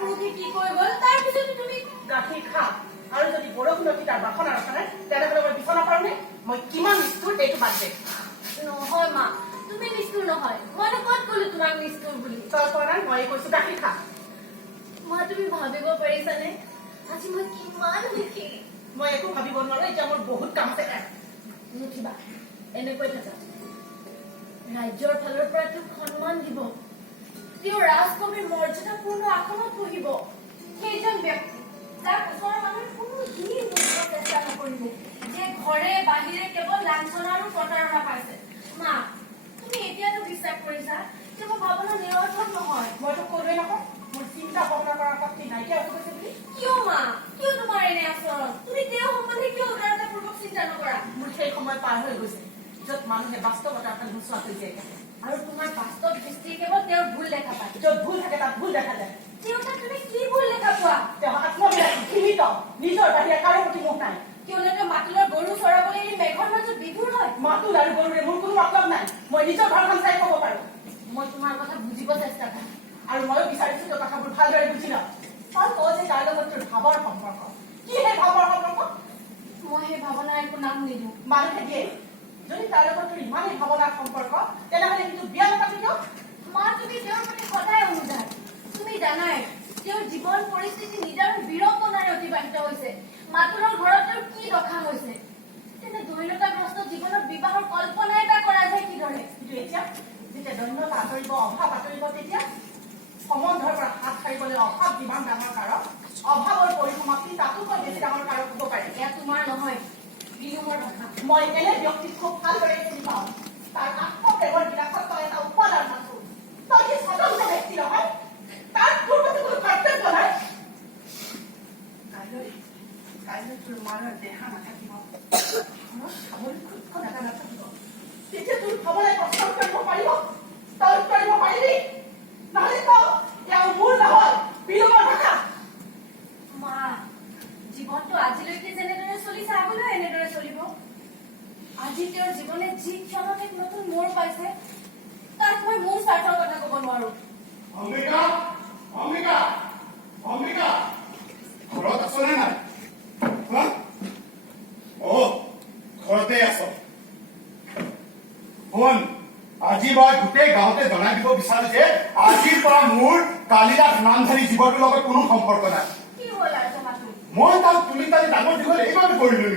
পৰহি কি কৈ গ'ল তাৰ পিছত তুমি গাখীৰ খা আৰু যদি বৰষুণত তাৰ বাসন ৰখা নাই তেনেহ'লে মই বিচনা পাৰোঁনে মই কিমান নিষ্ঠুৰ এইটো বাদ দে নহয় মা তুমি নিষ্ঠুৰ নহয় মইনো ক'ত ক'লো তোমাক নিষ্ঠুৰ বুলি তই কোৱা নাই মই কৈছো গাখীৰ খা মা তুমি ভাবিব পাৰিছানে আজি মই কিমান সুখী মই একো ভাবিব নোৱাৰো এতিয়া মোৰ বহুত কাম আছে নুঠিবা এনেকৈ থাকা ৰাজ্যৰ ফালৰ পৰা তোক সন্মান দিব তেওঁ ৰাজকবিৰ মৰ্যাদাপূৰ্ণ আসনত বহিব সেইজন ব্যক্তি যাৰ ওচৰৰ মানুহে কোনো দিন বুজিব চেষ্টা নকৰিব যে ঘৰে বাহিৰে কেৱল লাঞ্ছনা আৰু প্ৰতাৰণা পাইছে মা তুমি এতিয়াতো বিশ্বাস কৰিছা যে মোৰ ভাৱনা নিৰৰ্থক নহয় মইতো ক'লোৱে নহয় মোৰ চিন্তা ভাৱনা কৰাৰ শক্তি নাইকিয়া হৈ গৈছে বুলি কিয় মা কিয় তোমাৰ এনে আচৰণ তুমি তেওঁৰ সম্বন্ধে কিয় উদাৰতাপূৰ্বক চিন্তা নকৰা মোৰ সেই সময় পাৰ হৈ গৈছে য'ত মানুহে বাস্তৱতাৰ পৰা নোচোৱা হৈ যায় আৰু তোমাৰ বাস্তৱ দৃষ্টি কেৱল তেওঁৰ ভুল দেখা পায় য'ত ভুল থাকে তাত ভুল দেখা যায় তেওঁৰ তাত তুমি কি ভুল দেখা পোৱা তেওঁ আত্মবিশ্বাস সীমিত নিজৰ বাহিৰে কাৰো প্ৰতি মোহ নাই কিয়নো তেওঁ মাতুলৰ গৰু চৰাবলৈ এই মেঘৰ মাজত বিভোৰ হয় মাতুল আৰু গৰুৰে মোৰ কোনো মতলব নাই মই নিজৰ ঘৰখন চাই ক'ব পাৰো মই তোমাৰ কথা বুজিব চেষ্টা কৰিম আৰু ময়ো বিচাৰিছো তোৰ কথাবোৰ ভালদৰে বুজি ল তই কওঁ যে তাৰ লগত তোৰ ভাৱৰ সম্পৰ্ক কি সেই ভাৱৰ সম্পৰ্ক মই সেই ভাৱনাৰ একো নাম নিদিওঁ মানুহে দিয়ে যদি তাৰ লগত তোৰ ইমানেই ভাৱনাৰ সম্পৰ্ক তেনেহ'লে কিন্তু বিয়া নাপাতি কিয় মা তুমি তেওঁৰ প্ৰতি সদায় অনুদান তুমি জানাই তেওঁৰ জীৱন পৰিস্থিতি নিদাৰু বিড়ম্বনাৰে অতিবাহিত হৈছে মাতুলৰ ঘৰত তেওঁৰ কি দশা হৈছে তেনে দৈন্যতাগ্ৰস্ত জীৱনত বিবাহৰ কল্পনাই বা কৰা যায় কিদৰে কিন্তু এতিয়া যেতিয়া দৈন্যতা আঁতৰিব অভাৱ আঁতৰিব তেতিয়া সম্বন্ধৰ পৰা হাত সাৰিবলৈ অভাৱ যিমান ডাঙৰ কাৰক অভাৱৰ পৰিসমাপ্তি তাতোকৈ বেছি ডাঙৰ কাৰক হ'ব পাৰে এয়া তোমাৰ নহয় বিলুমৰ ভাষা মই এনে ব্যক্তিক খুব ভালদৰে চিনি পাওঁ তাৰ আত্মপ্ৰেমৰ বিকাশত তই এটা উপাদান মাথো তই কি স্বতন্ত্ৰ ব্যক্তি নহয় তাৰ তোৰ প্ৰতি কোনো কৰ্তব্য নাই কাইলৈ তোৰ মাৰৰ দেহা নাথাকিব খাবলৈ খুদখন এটা নাথাকিব তেতিয়া তোৰ খাবলৈ কষ্ট কৰিব পাৰিব তই কৰিব পাৰিবি নহ'লে কওঁ এয়া মোৰ নহয় বিলুমৰ ভাষা মা জীৱনটো আজিলৈকে যেনেদৰে চলিছে আগলৈ এনেদৰে চলিব আজি তেওঁৰ জীৱনে যি ক্ষণত এক নতুন মোড় পাইছে তাক মই মোৰ স্বাৰ্থৰ কথা ক'ব নোৱাৰো অম্বিকা অম্বিকা অম্বিকা ঘৰত আছনে নাই ঘৰতে আছ শুন আজি মই গোটেই গাঁৱতে জনাই দিব বিচাৰো যে আজিৰ পৰা মোৰ কালিদাস নামধাৰী জীৱটোৰ লগত কোনো সম্পৰ্ক নাই কি হ'ল আৰু তোমাক মই তাক তুলি তালি ডাঙৰ দীঘল এইবাবে কৰিলো